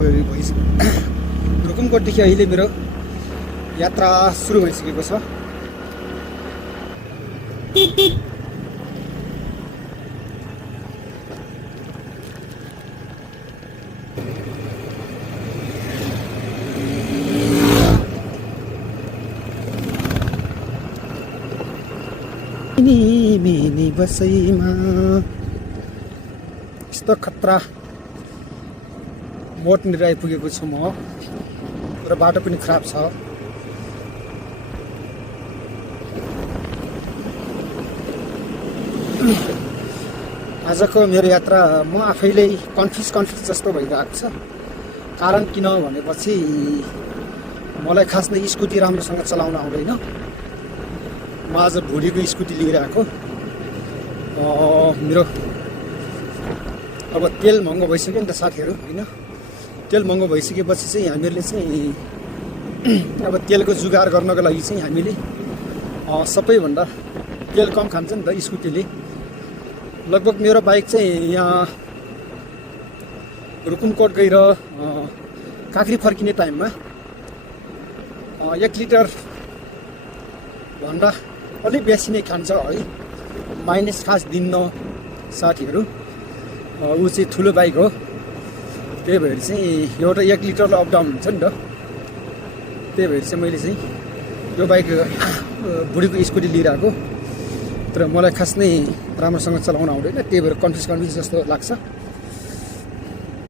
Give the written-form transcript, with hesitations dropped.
रुकुमकोटदेखि अहिले मेरो यात्रा सुरु भइसकेको छ। मिनी बसैमा यस्तो खतरा मोडनिर आइपुगेको छु म र बाटो पनि खराब छ। आजको मेरो यात्रा म आफैले कन्फ्युज जस्तो भइरहेको छ। कारण किन भनेपछि मलाई खासमा स्कुटी राम्रोसँग चलाउन आउँदैन। म आज भुडीको स्कुटी लिएर आएको। मेरो अब तेल महँगो भइसक्यो नि त साथीहरू, होइन? तेल महँगो भइसकेपछि चाहिँ हामीहरूले चाहिँ अब तेलको जुगाड गर्नको लागि चाहिँ हामीले सबैभन्दा तेल कम खान्छ नि त स्कुटीले। लगभग मेरो बाइक चाहिँ यहाँ रुकुमकोट गएर काँक्री फर्किने टाइममा 1 लिटर भन्दा अलिक बेसी नै खान्छ है। माइलेज खास दिन्न साथीहरू। ऊ चाहिँ ठुलो बाइक हो, त्यही भएर चाहिँ एउटा 1 लिटरले अप डाउन हुन्छ नि त। त्यही भएर चाहिँ मैले चाहिँ यो बाइक बुढीको स्कुटी लिएर आएको। तर मलाई खास नै राम्रोसँग चलाउन आउँदैन, त्यही भएर कन्फ्युज जस्तो लाग्छ।